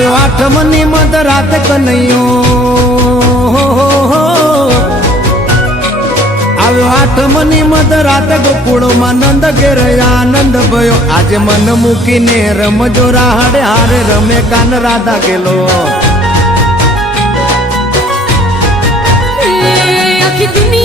આવ્યો આઠમની મધ રાત કનૈયો, આવ્યો આઠમની મધ રાત ગોકુળમાં નંદ ઘેર આનંદ ભયો, આજે મન મૂકીને રમજો રાહડે હારે રમે કાન રાધા ગેલો। આખી દુનિયા